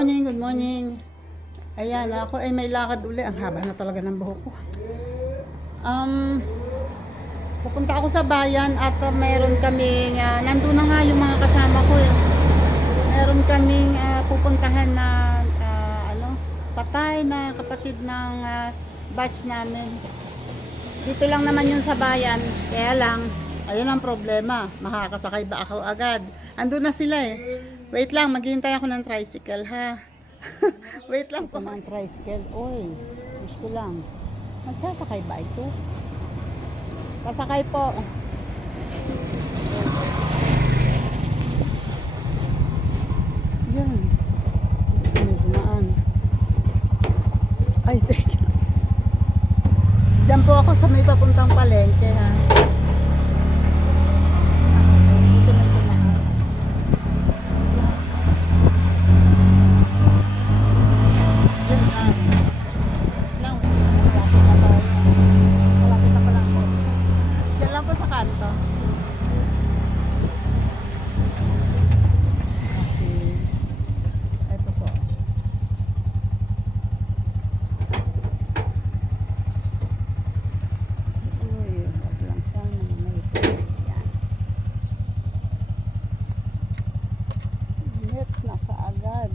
morning, good morning. Ayan, ako ay may lakad uli. Ang haba na talaga ng buhok ko. Pupunta ako sa bayan at meron kaming, nandun na nga yung mga kasama ko eh. Meron kaming pupuntahan na, patay na kapatid ng batch namin. Dito lang naman yun sa bayan. Kaya lang, ayun ang problema. Makakasakay ba ako agad? Andun na sila eh. Wait lang, maghihintay ako ng tricycle ha. Wait lang po. Ng tricycle. Oy, wish ko lang. Magsasakay ba ito? Pasakay po. Yan. May dumaan. Ay, teka. Diyan po ako sa may papuntang palengke ha. Dito na dumaan. Yan lang. Malapit na pala ako. Yan lang po sa kanto. Okay. Ito po. Uy, wag lang sana. May yan. Let's na kaagad.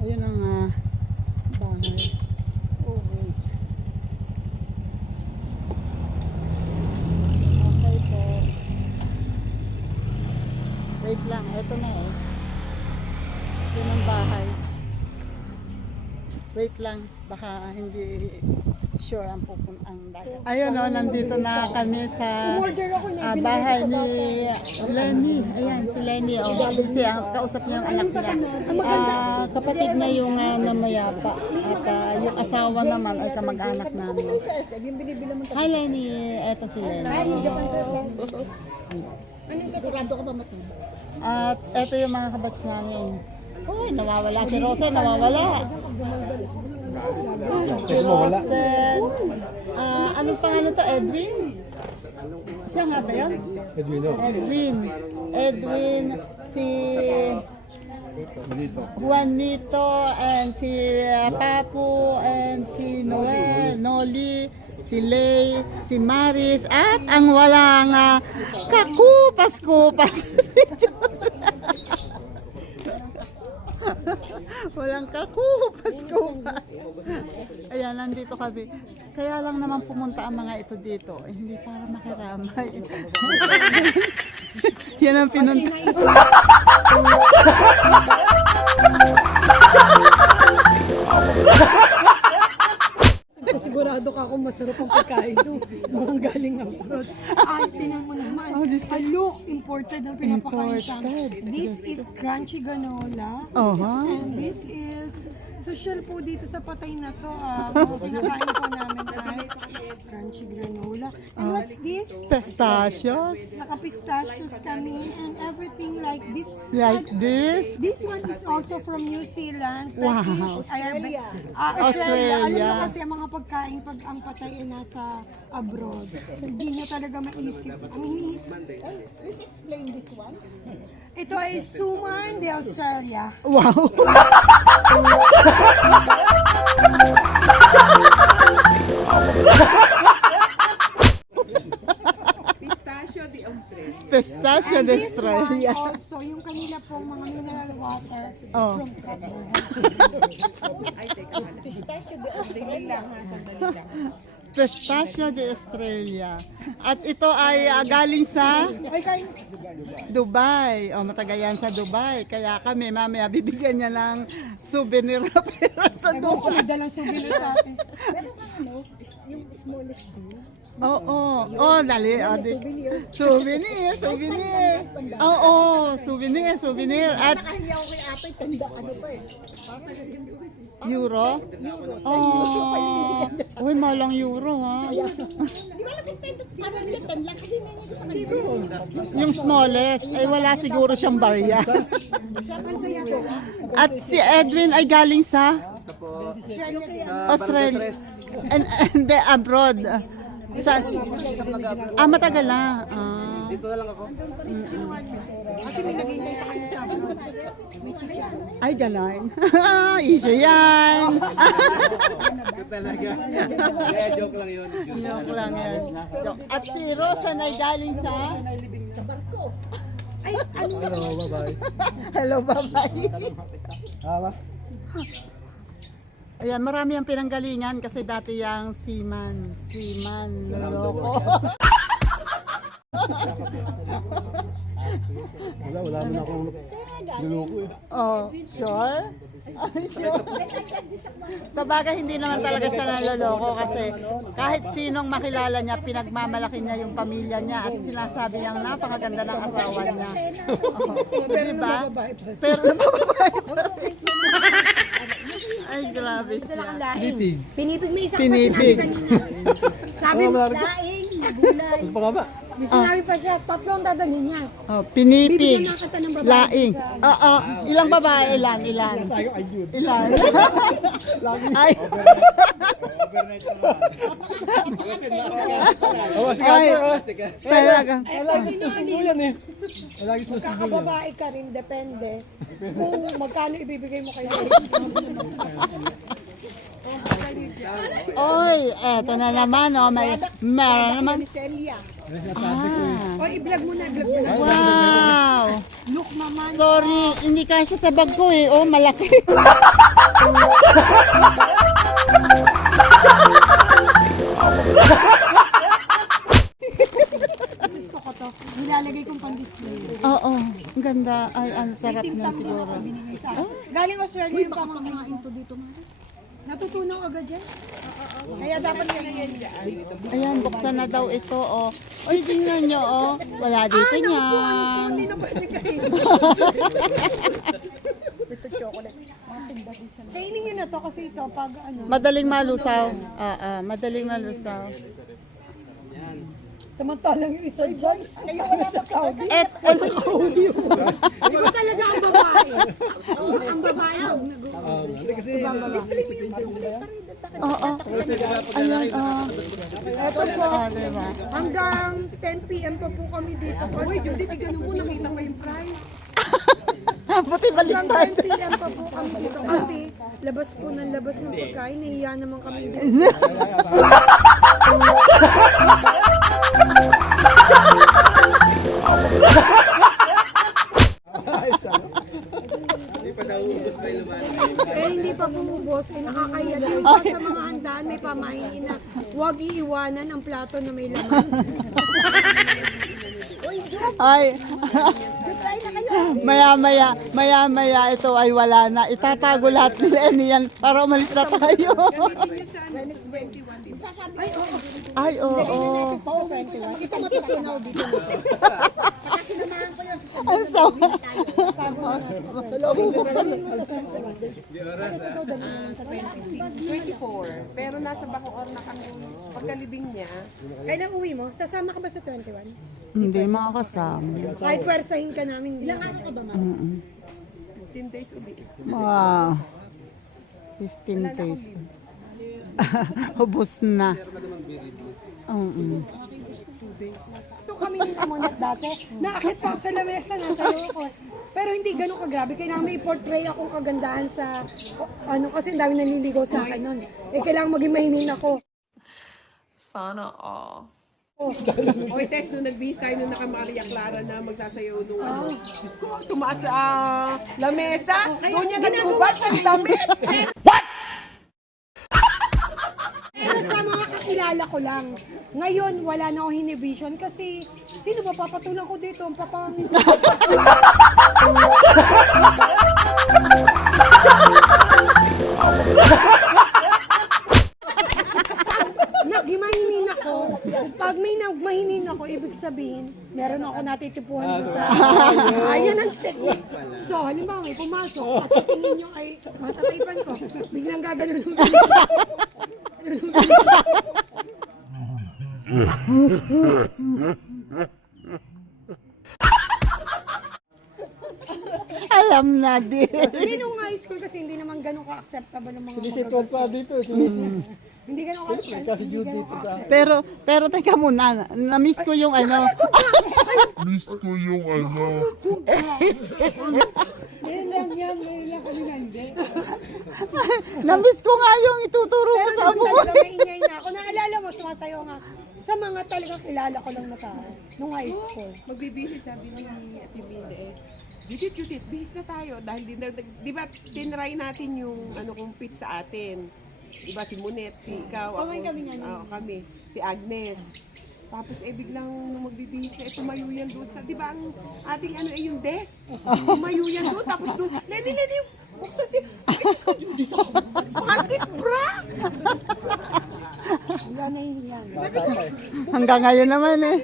Ayun ang bahay. Oh, wait. Okay po. Wait lang, eto na eh. Yun ang bahay. Wait lang, baka hindi sure ang pupuntang dagat. Ayun o, nandito na kami sa bahay ni Lenny. Ayan, si Lenny. O, kasi kausap niya yung anak niya. Kapatid na yung namayapa. At yung asawa naman ay kamag-anak namin. Hi Lenny, eto si Lenny. At eto yung mga kabats namin. Uy, nawawala si Rosa, nawawala. Si Rosen. Anong pangalan to? Edwin? Siya nga ba yun? Edwin. Si Juanito and si Papu and si Noel, Noli, si Lay, si Maris at ang walang kakupas-kupas. Walang kakupas-kupas. Ayan, nandito kami. Kaya lang naman pumunta ang mga ito dito. Hindi para makiramay. Yan ang pinunta. Sigurado ka kung masarap ang pagkain doon. Mga galing abroad. Ay, tinan mo naman. Look, imported ang pinapakain sa amin. This is crunchy granola. And this is social po dito sa patay na to. Pinakain po namin ay crunchy granola. And what's this? Pistachios. Naka-pistachios kami and everything like this. Like this? This one is also from New Zealand. Wow. Australia. Australia. Alam mo kasi ang mga pagkain pag ang patay ay nasa abroad, hindi nyo talaga maisip. Please explain this one. Ito ay suman de Australia. Wow. Pistachio de Australia. Pistachio de This Australia. one also, yung kanila pong mga mineral water from Cabo. Ay, teka pala. Pistachio de Australia lang ha, sandali lang. Pistachio de Australia. At ito ay galing sa Ay, kain. Dubai. O, matagal yan sa Dubai. Kaya kami, mamaya, bibigyan niya ng souvenir na pera sa Ay, mo Dubai. pala dalang souvenir sa atin. Yung smallest bee. Oo. Oh, dali. Souvenir. Oo, souvenir. At Nakahiyaw kay ate, tanda ano pa eh. euro? Oh. Uy, malang euro ha. Di ba alam kung parang litan lang kasi nanay ko sa kanila. Yung smallest, ay wala siguro siyang barya. At si Edwin ay galing sa Australia. And the abroad. Sa, matagal na. Dito na lang ako. Sinungaling. Kasi may naghihintay sa kanya sa akin. May chicha. Ay, ganon. Issue yan. Ito talaga. Kaya joke lang yun. Joke lang yan. At si Rosa na galing sa... Sa barko. Ay, ano? Hello, bye-bye. Hello, bye-bye. Hala. Ayan, marami ang pinanggalingan kasi dati yung seaman, loko. Wala mo na akong niloko eh. Oh, sure? Ay, sure. Sa bagay, hindi naman talaga siya naloloko kasi kahit sinong makilala niya, pinagmamalaki niya yung pamilya niya at sinasabi niyang napakaganda ng asawa niya. Oh, diba? Pero nabababae pa rin. Ay, grabe siya. Pinipig. Pinipig may isang Pinipig. pa sinabi kanina. Sabi mo, Laing, gulay. Ano pa ka ba? may sinabi pa siya, tatlong dadalhin niya. Oh, pinipig. Bibigyan na kita ng babae. Laing. Oo, ilang babae? Ilan? Sayo ay yun. Ilan? Ay. Overnight na naman. Oo, sige. Ay. Sige. Talagang. Lagi susubo yan eh. Lagi susubo yan. Kakababae ka rin, depende. Kung magkano ibibigay mo kayo. Oy, eto na naman, oh. Meron naman. Celia. Ah. O, i-vlog mo na, i-vlog mo na. Wow. Look naman. Sorry, hindi kasya sa bag ko eh. Oh, malaki. Gusto ko to. Nilalagay kong pang-display. Oo, ang ganda. Ay, ang sarap na Timtang siguro. ko binigay sa akin. Galing Australia yung pamangkin to dito. Natutunaw agad yan. Kaya dapat ganyan dyan. Ayan, buksan na daw ito, oh. Oy, tingnan nyo, oh. Wala dito niyan. Hindi na pwede kayo. Ito chocolate. Kainin nyo na to kasi ito pag ano. Madaling malusaw. Oo, madaling malusaw. Samantalang yung isa dyan. Kayo wala pa Saudi. Et, Di ba talaga ang babae? Ang babae ang Hindi kasi oo. Ayun, oh. Ito po. Ah, diba? Hanggang 10 p.m. pa po kami dito. Uy, Judy, tignan mo, nakita mo yung price. Buti Hanggang baliktad. 10 p.m. pa po kami dito kasi labas po ng labas ng pagkain. Nahiya naman kami dito. hindi pa nauubos pa yung lumanan. Eh, hindi pa bumubos. Eh, nakakaya din po sa mga handaan. May pamahiin na huwag iiwanan ang plato na may laman. Ay. Maya-maya ito ay wala na. Itatago lahat ni Lenny yan para umalis na tayo. Ay, oo. Ito matutunaw dito. Ang sama. Sa loob mo sa 24. Pero nasa Bacoor na kami. Pagkalibing niya, Kailan uwi mo? Sasama ka ba sa 21? Hindi makakasama. Kahit pwersahin ka namin. Ilang araw ka ba, ma? 15 days uwi. Wow. 15 days. Ubus na. Ito kami ninamunat dati. Naakit pa ako sa lamesa, nasa ko. Pero hindi ganun kagrabe. Kailangan may portray akong kagandahan sa, ano kasi ang dami nanliligaw sa akin nun. Eh, kailangan maging mahinin ako. Sana all. Oy, Tess, nung nagbihis tayo nung naka-Maria Clara na magsasayaw nung ano. Diyos ko, tumaas sa lamesa. Doon niya nagbubat ng damit. Pero sa mga kakilala ko lang, ngayon wala na akong hinibition kasi sino ba papatulan ko dito? Ang papangin ko. Nagmahinin ako. Pag may nagmahinin ako, ibig sabihin, meron ako natitipuhan sa... Ayan ang technique. So, halimbawa may pumasok at sa tingin nyo ay matataypan ko, biglang gagano'n. Alam na din. Hindi nung high school kasi hindi naman ganun ka-acceptable ng mga Sinisituan pa dito. Sinisis. Hindi ka naman Kasi Judith sa Pero teka muna, na-miss ko yung ano. Na-miss ko nga yung ituturo mo sa amo ko. Maingay na ako. Naalala mo, sumasayaw nga ako. Sa mga talagang kilala ko lang na tao. Nung high school. Magbibihis sabi ni Ate Mina eh. Judith, bihis na tayo. Dahil di ba, tinry natin yung ano kung fit sa atin. Di ba, si Munet, si ikaw, ako. Kami nga Oo, kami. Si Agnes. Tapos biglang nung magbibihis na, tumayo yan doon sa, di ba, ang ating ano yung desk. Tumayo yan doon, tapos doon, Lenny, buksan siya. Ay, Diyos ko, Judith. Pantit, bra! Wala na yung yan. Hanggang ngayon naman eh.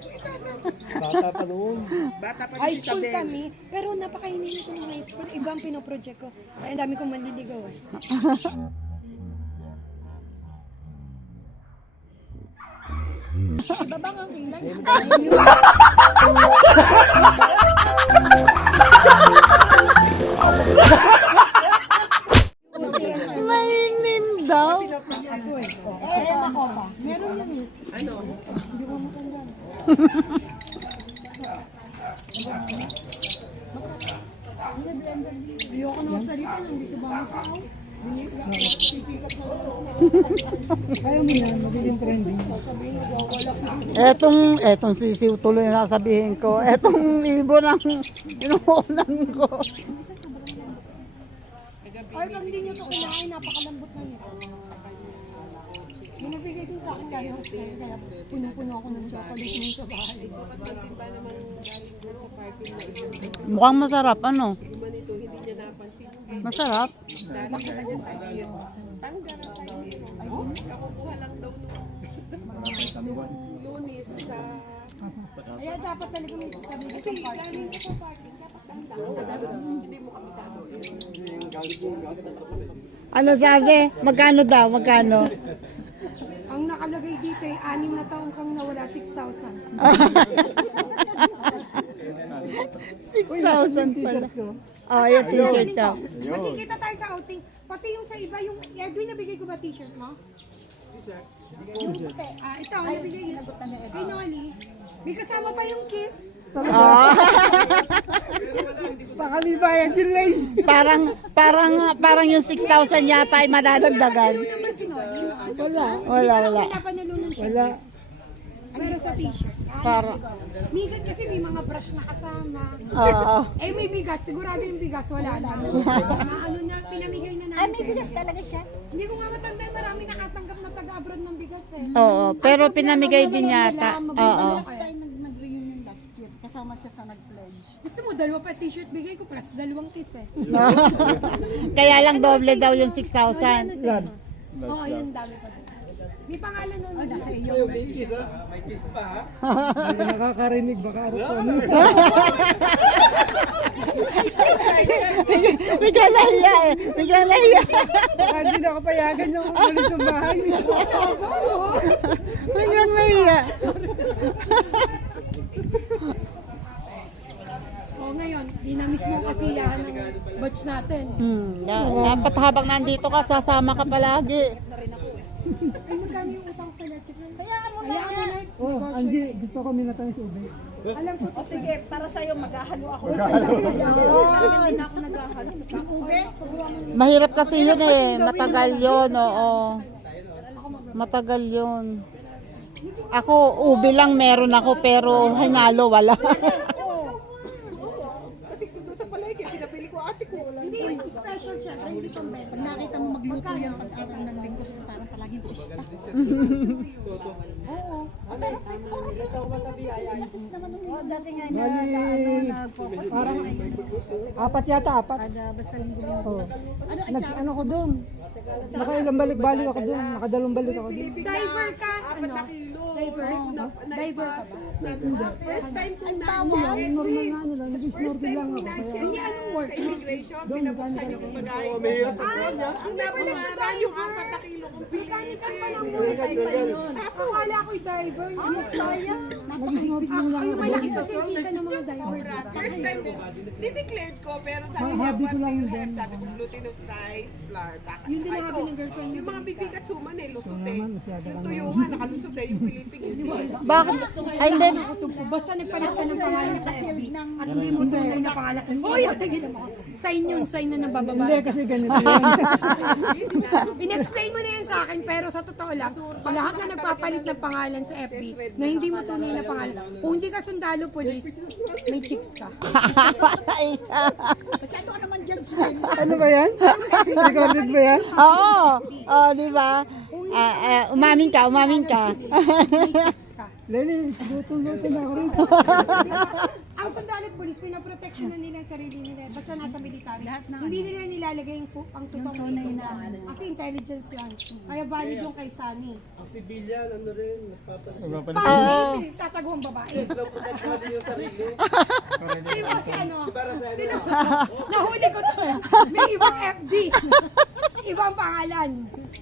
bata pa noon. Bata pa High si school Isabel. kami, pero napakainit ko ng high school. Ibang pinoproject ko. Kaya ang dami kong manliligaw eh. Iba bang ang ilan? Mainin daw. Eh, ako ba? Meron yan eh. Ano? Hindi ko matanda. Ayoko na magsalita nung hindi ko ba masaw. Sisikat na Kaya mo yan, magiging trending. sasabihin na daw, wala. Etong sisiw tuloy na sabihin ko. Etong ibon ang inuulan ko. Ay, pag hindi nyo ito kinain, napakalambot na nito. May nagbigay din sa akin kaya punong-puno ako ng chocolate mo sa bahay. Ba naman galing doon sa party na ito. Mukhang masarap, ano? Iba nito, hindi niya napansin. Masarap. Dali ka na niya sa iyo. Tanggal ang sa iyo. Ay, kakukuha lang daw nung Lunis sa... Kaya dapat talaga may sabi ko sa party. Galing ka sa party, dapat dahan-dahan. Hindi mo kabisado. Ano sabi? Magkano daw? Magkano? Ang nakalagay dito ay 6 na taong kang nawala, 6,000. 6,000 pala. Oh, yung t-shirt daw. Magkikita tayo sa outing. Pati yung sa iba, yung Edwin, nabigay ko ba t-shirt mo? Yung puti. Ito, nabigay yun. Kay Noli. May kasama pa yung kiss. Ah. Baka may bayan din lang. Parang yung 6,000 yata ay madadagdagan. Ano naman si Noli? Wala. Pinapanalunan siya. Wala. Pero sa t-shirt. Para. Minsan kasi may mga brush na kasama. Oo. Eh may bigas, sigurado yung bigas, wala na. Na ano na, pinamigay na namin. May bigas talaga siya. Hindi ko nga matanda, marami nakatanggap na taga-abroad ng bigas eh. Oo, pero pinamigay din yata. Oo. Tayo nag-reunion last year. Kasama siya sa nag-pledge. Gusto mo, dalawa pa t-shirt bigay ko plus 2 kiss eh. Kaya lang doble daw yung 6,000. Oo, yun dami pa din. May pangalan nun. Nasa iyo. Kayo may kiss ha? May kiss pa ha? Sabi nakakarinig baka ako po. Bigla nahiya eh. Bigla nahiya. Baka hindi na ako payagan yung ulit sa bahay. Bigla nahiya. Oo, ngayon, dinamiss mo kasiyahan ng batch natin. Dapat habang nandito ka, sasama ka palagi. Ay, magkano yung utang sa leche? Hayaan mo na. Oh, Angie, gusto ko minatang si Ube. Alam ko to. Sige, para sa'yo maghahalo ako. Hindi na ako naghahalo. Ube? Mahirap kasi yun eh. Matagal yun, oo. Matagal yun. Ako, ube lang meron ako, pero hinalo wala. Kasi doon sa palengke, pinapili ko ate ko. Hindi yung special siya. Hindi pang benta. Pag nakita mo magluto yan pag-araw ng linggo, parang palaging pusta. Oo. Assist naman nung dati nga na nag-focus. Parang apat yata, apat. Basta linggo. Oh. Ano ko doon? Nakailang balik-balik ako doon. Nakadalong balik ako doon. Diver ka. Apat na kilo. Diver? Diver ka ba? First time kong na-check. First time kong na-check. Hindi, anong work? Sa immigration, pinabuksan yung bagay. Ang napangaran yung 4 na kilo kong Mechanical pa lang work. Akala ko'y diver. Yes, kaya. Ay, malaki sa sentipan ng mga diver. First time ko, di-declared ko, pero sabi niya, what do you have? Sabi ko, glutinous rice, flour. Yun din ang habi ng girlfriend niya. Yung mga bibig at suman eh, lusot eh. Yung tuyo nga, nakalusot eh, yung pilipig yun eh. Bakit? Ay, hindi. Basta nagpalit ka ng pangalan sa FB. At hindi mo tunay na pangalan. Hoy, tingin mo. Sign yun, sign na nabababa. Hindi, kasi ganito yun. In-explain mo na yun sa akin, pero sa totoo lang, pag lahat na nagpapalit ng pangalan sa FB, na hindi mo tunay na pangalan, kung hindi ka sundalo police, may chicks ka. Masyado ka naman judgment. Ano ba yan? Recorded ba yan? Oo. Oh, di ba? Umamin ka, umamin ka. Lenny, luto-luto na ako rin. Ang sundalo at police, pinaprotection na nila ang sarili nila. Basta nasa military. Hindi nila nilalagay yung ang totoong nila. Kasi intelligence yan. Kaya valid yung kay Sunny. Ang civilian, ano rin, nagpapalit. Paano tatago ang babae? Nagpapalit yung sarili. Di ba si ano? Nahuli ko to. May ibang FD. Ibang pangalan.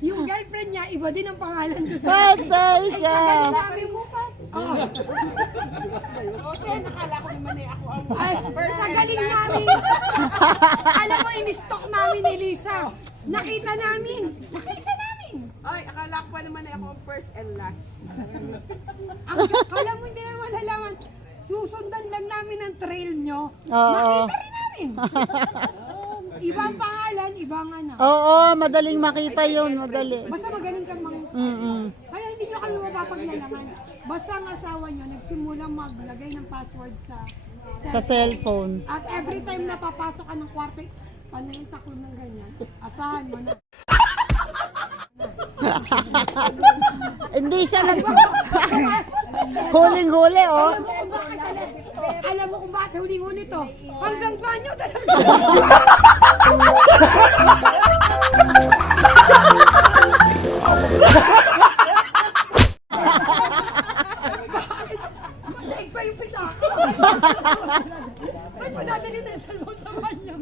Yung girlfriend niya, iba din ang pangalan doon. Patay Ay, ka. sa galing namin bukas. Oh. Okay, nakala ko naman eh, ako ang... Ay, sa galing namin. Alam mo, in-stock namin ni Lisa. Nakita namin. Nakita namin. Ay, akala ko pa naman eh, ako ang first and last. Kala mo hindi na malalaman. Susundan lang namin ang trail nyo. Oo. Nakita rin namin. Ibang pangalan, ibang ano. Oo, madaling makita yun, madali. Basta magaling kang Kaya hindi nyo kami mapapaglalaman. Basta ang asawa nyo, nagsimulang maglagay ng password Sa cellphone. At every time na papasok ka ng kwarto, paano yung taklo ng ganyan? Asahan mo na. Hindi siya huling-huli, oh. Alam mo kung bakit huling-huli to? Hanggang banyo talaga. Madaig pa yung pitaka. Ba't madadali na yung salmon sa kanya?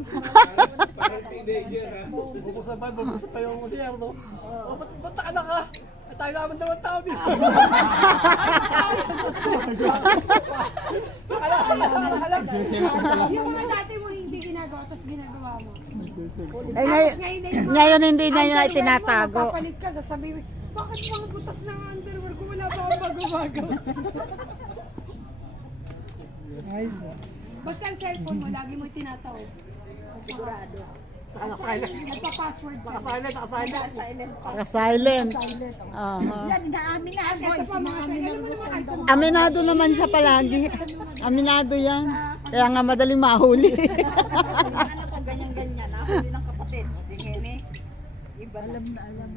Parang teenager ha. Bubuksan pa yung musiyar, no? O, ba't nakala ka? Tayo naman naman tao dito. Yung mga dati mo hindi ginagawa, tapos ginagawa mo. Eh, ngayon hindi na yun ay tinatago. Papalit ka, sasabihin, bakit mga butas ng underwear ko wala pa akong bago-bago? Nice. Basta ang cellphone mo, lagi mo tinatawag. Sigurado. Nagpa-password ka. Nakasilent. Naka-silent. Aha. Yan, inaamin na ako. Ito pa mga alam mo naman kahit sa mga Aminado naman siya palagi. Aminado yan. Kaya nga madaling mahuli. Ano ko, ganyan-ganyan. Ako din ang kapatid. Tingin eh. Iba alam na alam.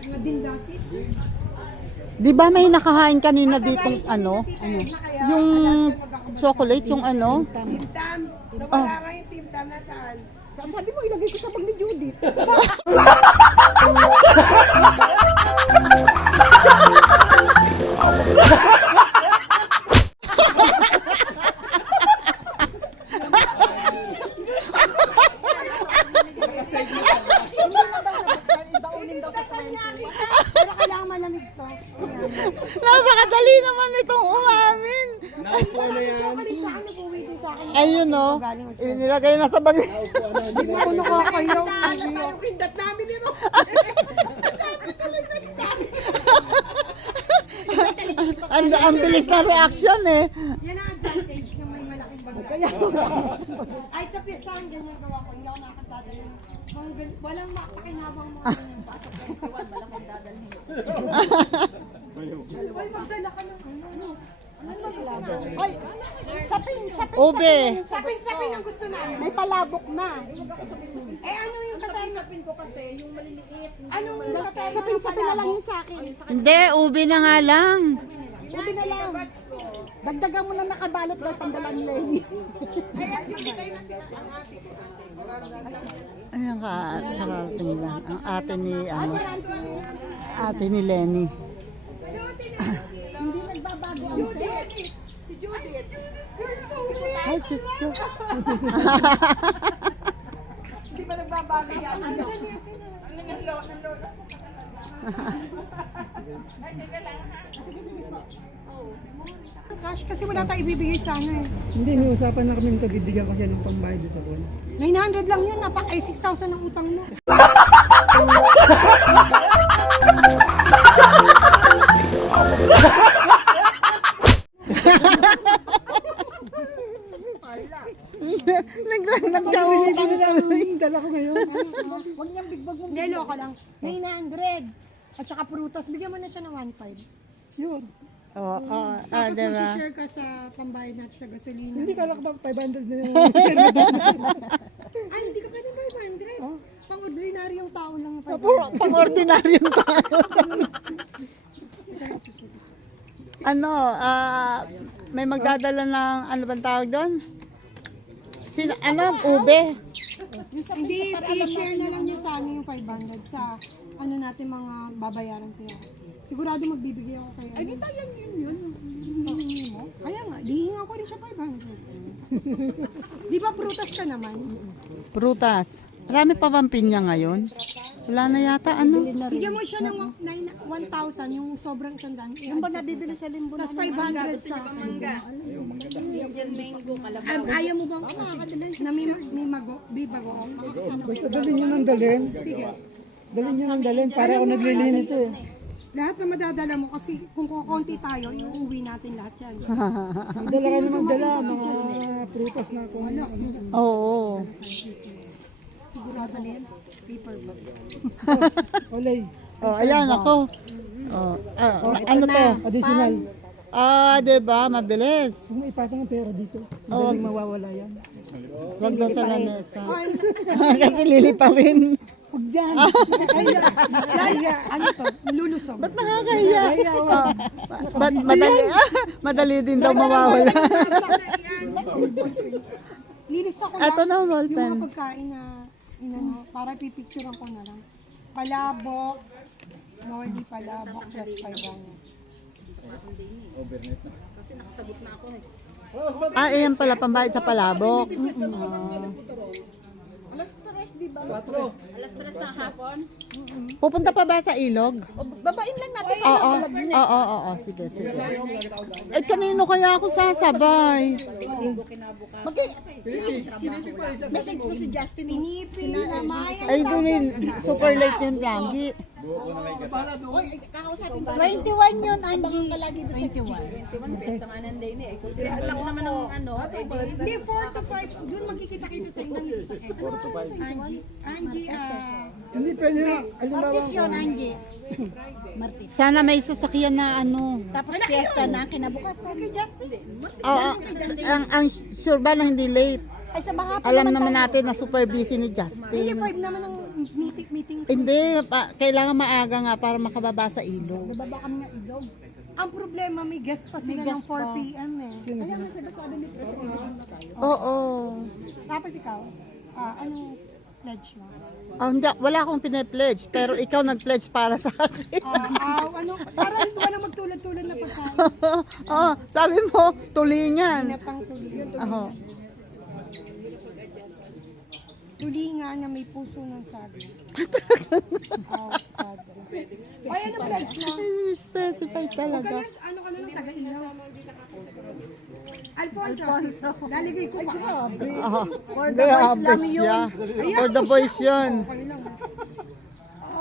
mga din dati. Di ba may nakahain kanina ditong ano? Yung chocolate, yung ano? Timtam. Nawala nga yung timtam, nasaan? Sabi mo, ilagay ko sa bag ni Judith. Pero kailangan malamig to. Napakadali naman itong umamin. Naupo na yan. Chocolate sa akin, nag-uwi din sa akin. Ayun o. Inilagay na sa bag. Ako nakakayaw. Yung kindat namin ni Ro. Ang bilis na reaction eh. Yan ang advantage ng may malaking bag. Ay, sa piyasahan, ganyan gawa ko. Hindi ako nakakatadala. Walang pakinabang mo. Pasok ka yung kawan, malaking dadalhin. Uy, magdala ka ng ano. Ano ba gusto namin? Hoy, sapin. Ube. Sapin ang gusto namin. May palabok na. Eh, ano yung katay? Sapin ko kasi, yung maliliit. Anong katay? Sapin na lang yung sa akin. Hindi, ube na nga lang. Ubi na lang. Dagdagan mo na nakabalot daw pangdalan Lenny. Kaya yung kitay na sila ang ate ko. Ayan ka, kararating lang. Ang ate ni Lenny. Hindi nagbabago ang Judith! Si Judith! You're so weird! Ay, Diyos ko. Hindi ba nagbabago yan? Ano ng lola? Cash kasi wala tayong ibibigay sana eh. Hindi, may usapan na kami nito. Bibigyan ko siya ng pambayad sa buwan. 900 lang yun, 6,000 ang utang mo. Nagkautang Yung dala ko ngayon. Huwag niyang bigbag mo. Hindi, loko lang. 900. At saka prutas, bigyan mo na siya ng 1,500. Yun. Oo, Tapos diba? mag-share ka sa pambayad natin sa gasolina. Hindi kala ko ba 500 na yun. Ay, hindi ka pwede 500. Pang-ordinaryong tao lang yung 500. Pang-ordinaryong tayo. Ano, may magdadala ng, ano bang tawag doon? Ube. Hindi, i-share na lang niya sa ano yung 500 sa ano natin mga babayaran sila. Sigurado magbibigay ako kay Ay, di tayo yun. Hihingi mo? Kaya nga, lihingan ko rin siya 500. Di ba prutas ka naman? Prutas. Marami pa bang pinya ngayon? Wala na yata, ano? Bigyan mo siya ng 1,000, yung sobrang sandaan. Yung ba nabibili sa limbo Tapos 500 sa mangga. Ayaw mo bang makakadala na may bago? Basta dalhin nyo ng dalhin. Sige. Dalhin nyo ng dalhin para ako naglilin ito eh. Lahat na madadala mo kasi kung kukunti tayo, iuwi natin lahat yan. Magdala ka na magdala, mga prutas na kung ano. Oo. Sigurado na yan. Paper bag. Olay, Oh, ayan ako. Oh, ano to? additional. Diba? Mabilis. Kung may ipatong ang pera dito, Oo. madaling mawawala yan. Wag daw sa lamesa. Kasi lilipawin. Huwag dyan! Ano to? Lulusog. Ba't nakakahiya? Ba't madali din daw mawawala. Lilista ko Eto na, yung ballpen. mga pagkain na inano, para pipicturean ko na lang. Palabok, moldy palabok plus 500. Ayan pala, pambayad sa palabok. Alas 3 ng hapon. Pupunta pa ba sa ilog? Babain lang natin. Oo. Sige. Eh, kanino kaya ako sasabay? Message mo si Justin. Pinipil na may Ay, doon super late yun lagi. Kakausapin ba? 21 yun, Angie. Palagi doon sa 21 peso nga ng day na eh. Kung tira lang naman ng ano, eh di. Hindi, 4 to 5. Doon magkikita-kita sa inyo ng sasakyan. 4 to 5. Angie, Hindi pwede na. Alimbawa Yun, Angie. Sana may sasakyan na ano. Tapos fiesta na, kinabukasan. okay, Justice. Oo, ang sure ba na hindi late? Ay, sa bahapon Alam naman natin na super busy ni Hindi, Justin. 5 naman ang meeting. Hindi, kailangan maaga nga para makababa sa ilog. Bababa kami ng ilog. Ang problema, may guest pa sila ng 4 p.m. eh. Kaya nga sabi ni President na tayo. Oo. Tapos ikaw, anong pledge mo? Hindi, wala akong pinepledge, pero ikaw nag-pledge para sa akin. Parang wala magtulad-tulad na pagkain. Sabi mo, tulingan. Pinapang tulingan. Oo. Tulingan na may puso ng sabi. Ay, ano pledge mo? Specify talaga. Ano ka na lang taga-ilaw? Alfonso. Laligay ko pa. For the boys lang yun. For the boys yun. Okay lang.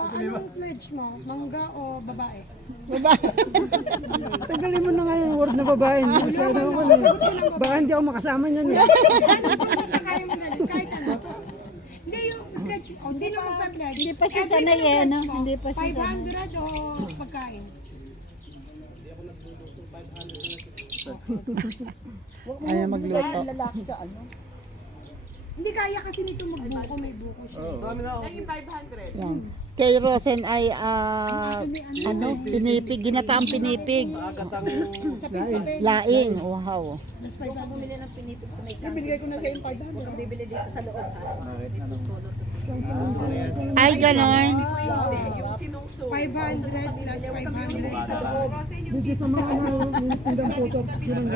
Anong pledge mo? Mangga o babae? Tagalin mo na nga yung word na babae. Hindi masyado ako eh. Baka hindi ako makasama niyan eh. Basta kaya mo na lang, kahit ano. Hindi yung pledge mo. Sino magpa-pledge? Hindi pa siya sanay eh, no? Hindi pa siya sanay. 500 o pagkain? Ayaw magluto. Lalaki ka, ano? Hindi kaya kasi nito magbuko, may buko siya. Dami na ako. Yan. kay Rosen ay pinipig, ginataang pinipig. Laing, wow. Mas may bumili ng pinipig sa may kanto. Bibigay ko na kayo 500. Kung bibili dito sa loob. Ay, ganon. Yung sinungso. 500 plus 500.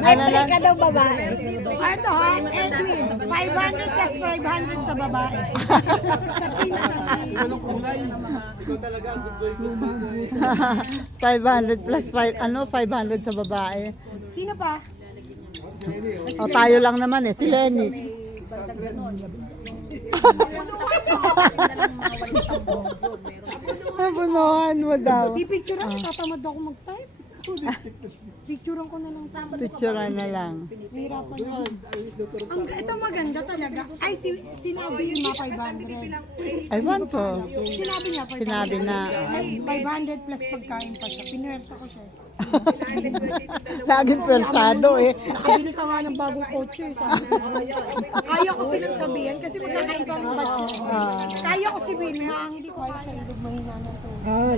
Ano lang? Ka daw babae. Ito ha, Edwin, 500 plus 500 sa babae. Sa pin, sa pin. Ikaw talaga, good boy, good boy. 500 plus 500 sa babae. Sino pa? O tayo lang naman si Lenny. Abunuhan mo daw. Pipicturean ko, tatamad ako mag-type. Picturean ko na lang sa Picturean na lang. hirapan yun. Ito maganda talaga. Ay, sinabi yung mga 500. I want ko. Sinabi niya 500. Sinabi na. 500 plus pagkain pa siya. Pinersa ko siya. Laging persado eh. Nakabili ka nga ng bagong kotse. Sabi ko. Kaya ko silang sabihin kasi magkakaibang batch. Kaya ko sabihin na hindi ko kaya sa ilog mahina ng to.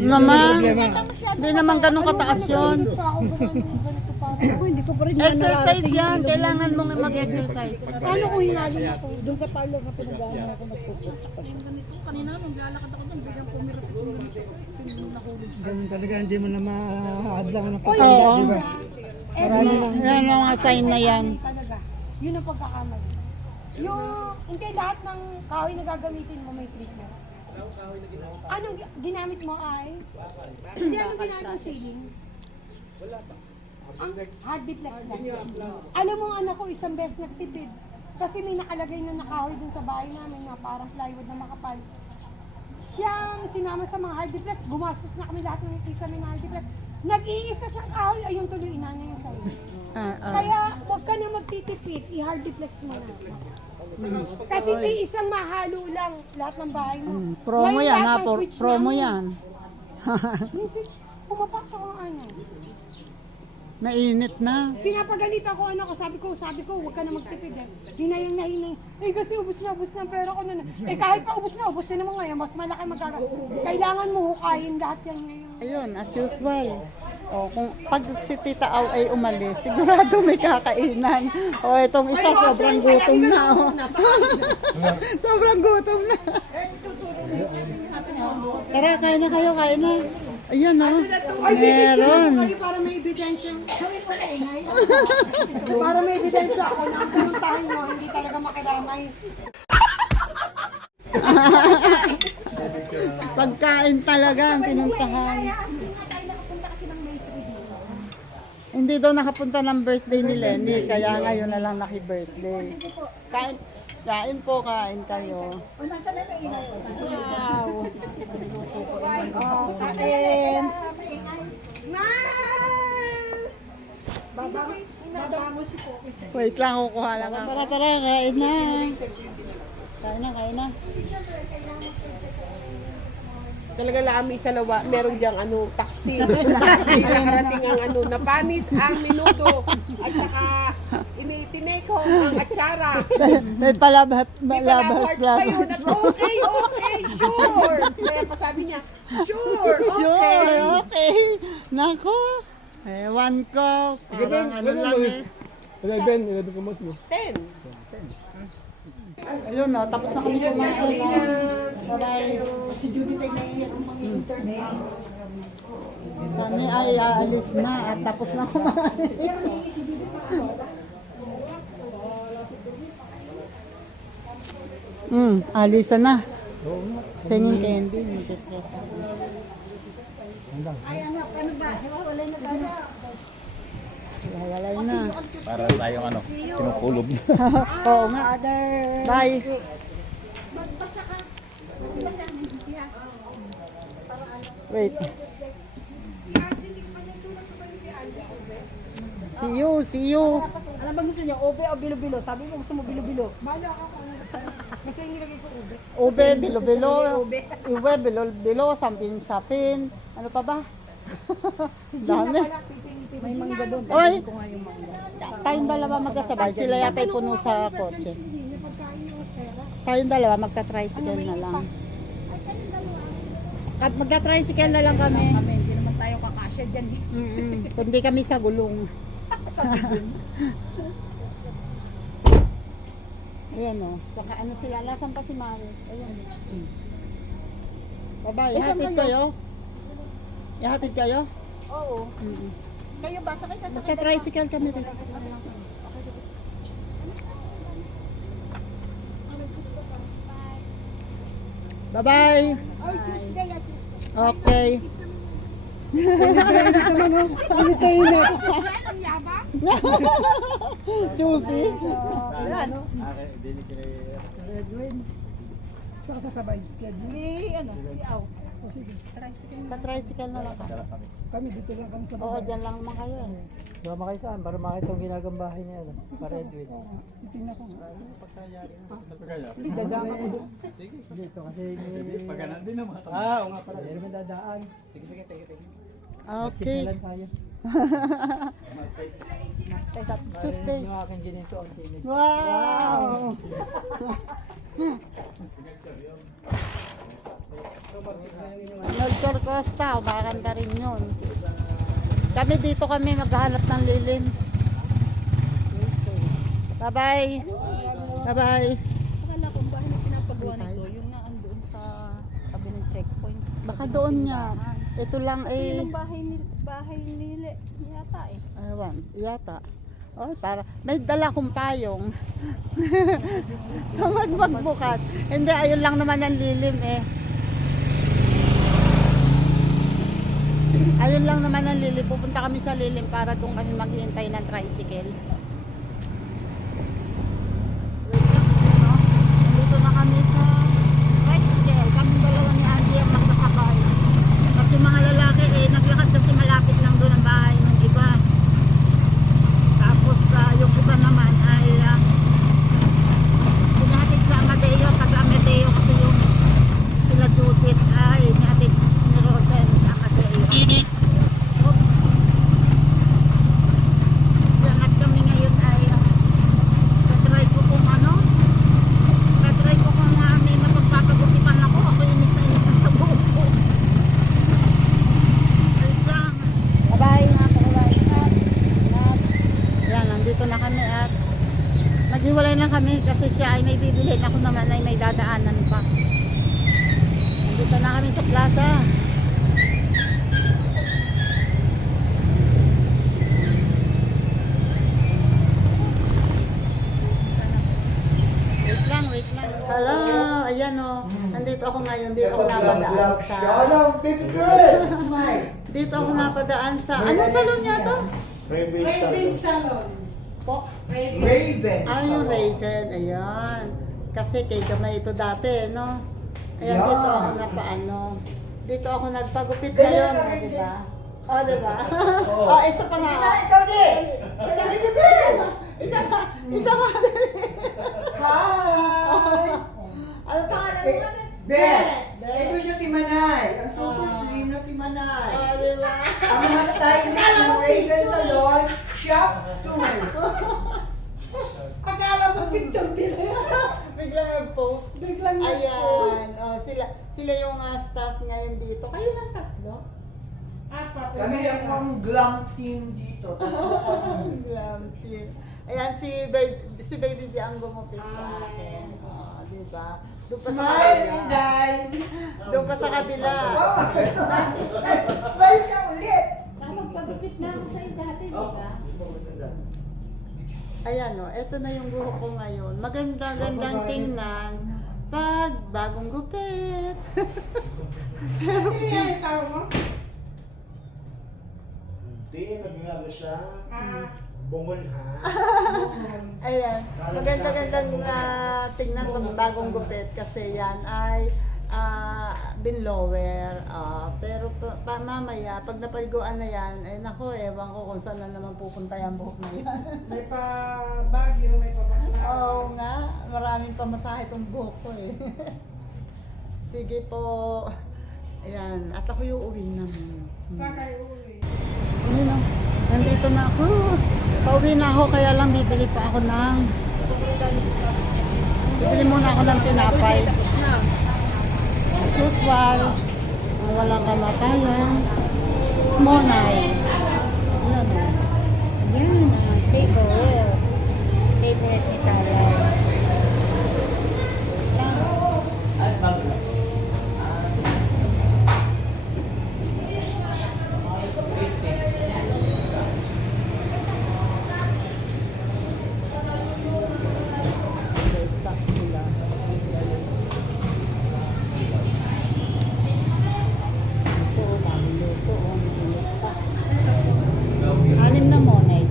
Naman. Hindi naman ganun kataas yun. Hindi pa ako gumano ganito para. Hindi ko pa rin Exercise yan. Kailangan mong mag-exercise. Paano ko hinalin ako? Doon sa parlor na pinagawa ako nagpupunta pa siya. Kanina nung lalakad ako dyan, biglang pumirap ako ganito. Ganun talaga, hindi mo na mahadlangan ng Oo. Edwin, Yan ang mga sign na yan. talaga. Yun ang pagkakamali. Yung, hindi lahat ng kahoy na gagamitin mo may treatment. Anong ginamit mo ay? Hindi, anong ginamit mo ceiling? Ang hard deflex lang. Alam mo, anak ko, isang beses nagtipid. Kasi may nakalagay na nakahoy dun sa bahay namin na parang plywood na makapal. Siyang sinama sa mga hard deflex, gumastos na kami lahat ng isa may hard deflex. Nag-iisa siyang kahoy, ayun tuloy, inana niya sa'yo. Kaya huwag ka na magtitipid, i-hard deflex mo na. Kasi may isang mahalo lang lahat ng bahay mo. Promo Ngayon, yan lahat ha. ng switch Promo namin, yan. Yung switch, pumapasok ang ano. Mainit na. Pinapagalita ko ano ko, sabi ko, huwag ka na magtipid eh. Hinayang na hinayang. Eh kasi ubus na ang pera ko na. Eh kahit pa ubus na naman ngayon, mas malaki magagawa. Kailangan mo hukayin lahat yan ngayon. Ayun, as usual. O, kung pag si Tita Au ay umalis, sigurado may kakainan. O, itong isa, sobrang gutom na. O. Sobrang gutom na. Tara, kain na kayo, kain na. Ayan o, meron. Para may ebidensya. Para may ebidensya ako na ang pumuntahin mo, hindi talaga makiramay. Pagkain talaga ang pinuntahan. Hindi daw nakapunta ng birthday ni Lenny, kaya ngayon na lang naki-birthday. Kain, kain po, kain kayo. Wow. Oh, kain. Wait lang, kukuha lang ako. Tara, tara, kain na. Kain na, kain na. Talaga lami sa lawa, meron diyang taxi. Taxi na karating ang napanis ang minuto. At saka initineko ang atsara. May palabas, Hearts labas, pa yun. labas. At okay, sure. Kaya pa sabi niya, sure, Sure, okay. okay. Nako, ewan ko. Parang ano lang eh. 11 ka mas mo. 10. Ayun no, tapos na kami kumain. Bye-bye. Si Judy tayo na ang mga internet. Kami ay aalis na at tapos na kumain. Alisan na. Tingin candy, hindi depresa. Ay anak, ano ba? Walay na tayo. Walay na. Para tayong kinukulob. Oo nga. Bye. Magbasa ka. Magbasa ng siya. Wait. See you, see you. Alam ba gusto niya, obe o bilo-bilo? Sabi mo gusto mo bilo-bilo. Bala ako kung gusto yung nilagay ko ube. Ube, bilo-bilo. Ube, bilo-bilo, sampin-sapin. Ano pa ba? Dami. May mangga doon. Oy! Tayong dalawa magkasabay. Sila yata ay puno sa kotse. Hindi niya pagkain yung pera. Tayong dalawa magta-tricycle na lang. Magta-tricycle na lang kami. Hindi naman tayo kakasya dyan eh. Kundi kami sa gulong. Ayan o. Saka ano sila, nasan pa si Mari? Ayan. Bye-bye, ihatid kayo? Ihatid kayo? Oo. Kayo ba? Sakay sa Magta-tricycle kami dito. Bye-bye! Okay. Juicy. Saan ka sasabay? Sa tricycle na lang. Kami dito lang kami sa Oo, dyan lang naman kayo. Sumama kayo saan? Para makita yung ginagambahay niya. Para Edwin. Titingnan ko. Dito kasi Pagkanan din naman. Oo nga pala. meron dadaan. Sige, sige. Okay. Kailan tayo? Tuesday. Yung aking ginito ang tinig. Wow! Nagtor Costa, makakanta rin yun. Kami dito kami maghahanap ng lilim. Bye-bye. Bye-bye. Akala ko bahay na pinapagawa nito, yun nga andun sa tabi ng checkpoint. Baka doon niya. Ito lang Kasi eh. yung bahay nila yata eh. Ewan, yata. Oh, para may dala kong payong. Tamad magbukat. Hindi, ayun lang naman ang lilim eh. Ayun lang naman ang lilim. Pupunta kami sa lilim para doon kami maghihintay ng tricycle. Wait lang, no? Nandito na kami sa tricycle. Kami dalawa ni Andy ang magkasakay. At yung mga lalaki eh, naglakad kasi malapit lang doon ang bahay ng iba. Tapos yung iba naman ay pinahatid sa Amadeo, taga Amadeo kasi yung sila Judith ay pinahatid ni Rosen sa Amadeo. Oops. Yan at kami ngayon ay katry ko kung katry ko kung may mapagpapagupitan ako. Ako inis na sa buhok ko. Ayun lang. Bye-bye. Yan, nandito na kami at naghiwalay lang kami kasi siya ay may bibilhin, ako naman ay may dadaanan pa. Nandito na kami sa plaza. Wait lang. Hello, ayan o. Nandito ako ngayon, dito ako napadaan sa... Dito ako napadaan sa... Anong salon niya to? Raven Salon. Po? Raven. Yung Raven, ayan. Kasi kay gamay ito dati, no? Ayan, dito ako napaano. Dito ako nagpagupit ngayon, di ba? Oh, di ba? Oh, isa pa nga. Ikaw din! Isa pa! Hi! Ano pangalan mo? Ito siya si Manay. Ang super slim na si Manay. Oh, di ba? Ang mga stylist ng Raven Salon, shop tour. Akala mo picture nila. Biglang nag-post. Biglang Ayan. Oh, sila yung staff ngayon dito. Kayo lang tatlo? Kami lang ang glam team dito. Glam team. Ayan, si Baby G ang gumupit sa akin. Oh, di ba? Doon pa sa Smile, kabila. Inday! Doon pa sa kabila. Smile ka ulit! Magpagupit na ako sa'yo dati, di ba? Ayan o, eto na yung buhok ko ngayon. Maganda-gandang tingnan. Pag bagong gupit. Sino yan yung tao mo? Hindi, naging siya. Bungol ha. Ayan, maganda-gandang tingnan pag bagong gupit kasi yan ay binlower. Pero mamaya, pag napaliguan na yan, ay nako, ewan ko kung saan na naman pupunta yung buhok na yan. May pa Baguio, may pa Baclaran. Oo nga, maraming pamasahe itong buhok ko eh. Sige po. Ayan, at ako yung uwi naman. Saan kayo uwi? Ayun na, nandito na ako. Pauwi na ako, kaya lang bibili pa ako ng... Bibili muna ako ng tinapay. As usual. Ang walang kamatayan. Monay. Yan o. Yan ang favorite. Favorite ni Tara. Stop sila. Ito, mami, ito, anim na monay.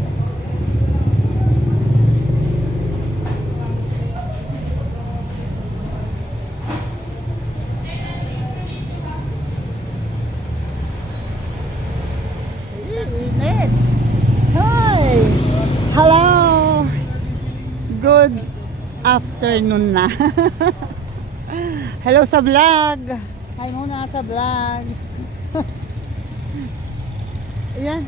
Let's. Hi. Hello. Good afternoon na. Hello sa vlog. Hi muna sa vlog. Ayan.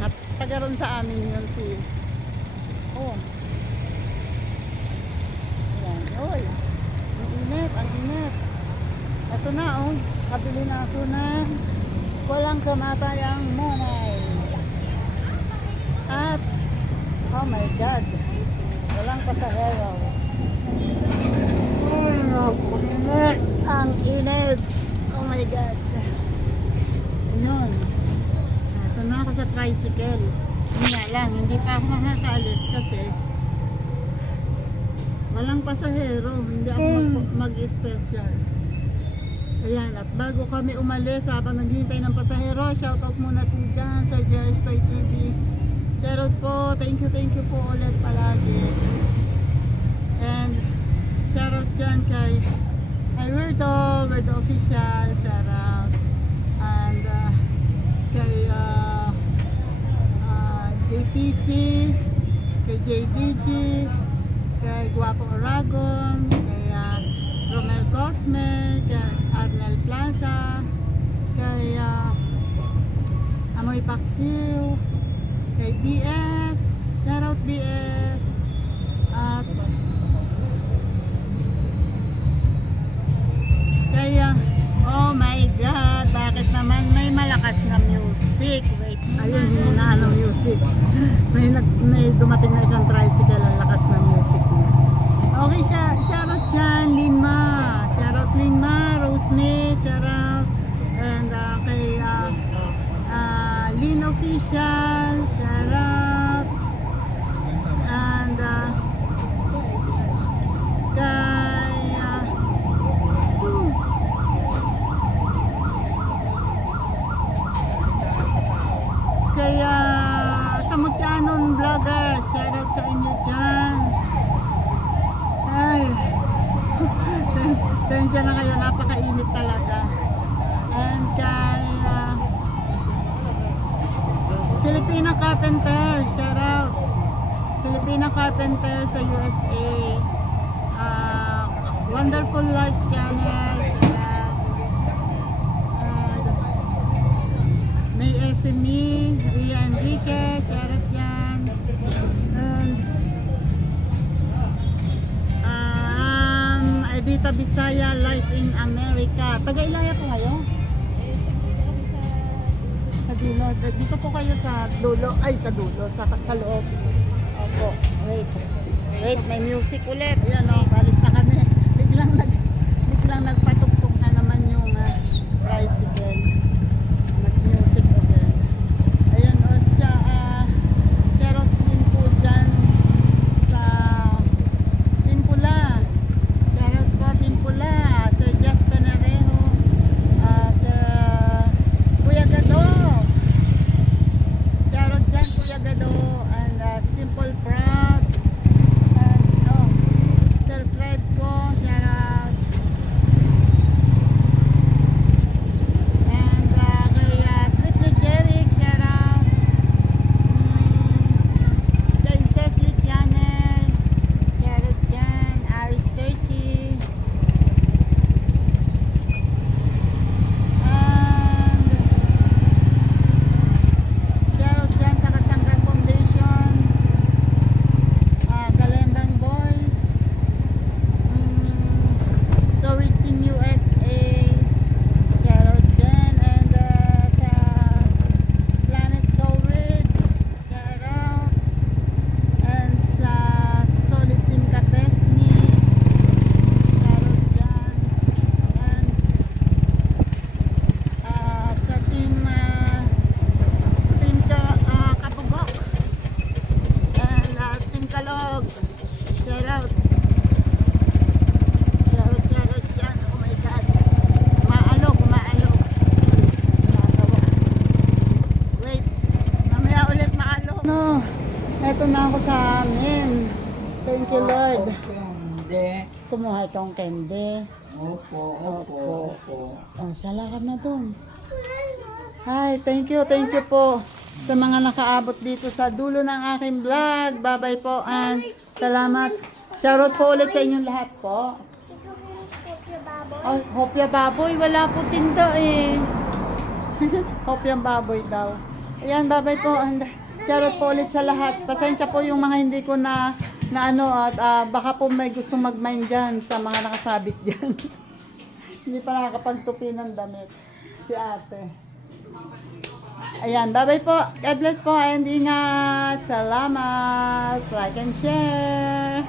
Nakatagaroon sa amin yun si... Oh. Ayan. Oy. Ang init. Ang init. Ito na oh. Kabili na ako na walang kamatayang monay. At oh my God. Walang pasahero. Init. Ang init. Oh my God. Yun. Ito na ako sa tricycle. Yun nga lang, hindi pa ako makakalis kasi walang pasahero. Hindi ako mag-special. Ayan, at bago kami umalis, habang naghihintay ng pasahero, shoutout muna po dyan, Sir Jerry Stoy TV. Shoutout po, thank you po ulit palagi. And shoutout dyan kay Weirdo Official, shoutout. And kay JPC, kay JDG, kay Guapo Aragon, kay Romel Cosme, kay Arnel Plaza, kay Amoy Paksiw, kay BS, shoutout BS, at kay oh my God, bakit naman may malakas na music? Wait, ayun, hinina ng music. May dumating na isang tricycle, ang lakas ng music niya. Okay, shoutout dyan, Linma. Shoutout Linma, Rosemate, shoutout. And kay Lin Official, shoutout. And kay Samutyanon Vlogger, shoutout sa inyo dyan. Ay, tensya na kayo, napakainit talaga. And kay Filipina Carpenter, shoutout. Filipina Carpenter sa USA. Wonderful Life Channel, shoutout. May FME, Ria Enriquez, shoutout yan. Edita Bisaya, Life in America. Taga-Ilaya po kayo? Sa dulo. Dito po kayo sa dulo. Ay, sa dulo. Sa loob. Opo. Wait, may music ulit. Ayan o, balis na kami. Biglang nagpatugtog na naman yung tricycle. Nag-music ulit. Ayan o, shoutout din po dyan sa Timpula. Shoutout po Timpula, Sir Jas Penarejo, sa Kuya Gado. Shoutout dyan Kuya Gado, and Simple Proud, and Sir Fred ko, shoutout. ano, eto na ako sa amin. Thank you, Lord. Kumuha itong candy. Opo. Oh, salakad na dun. Hi, thank you po sa mga nakaabot dito sa dulo ng aking vlog. Bye-bye po and salamat. Shoutout po ulit sa inyong lahat po. Oh, hopya baboy. Wala po tinda eh. Hopya baboy daw. Ayan, bye-bye po. And shoutout po ulit sa lahat. Pasensya po yung mga hindi ko na ano at baka po may gustong mag-mine dyan sa mga nakasabit dyan. Hindi pa nakakapagtupi ng damit si ate. Ayan, bye-bye po. God bless po and ingat. Salamat. Like and share.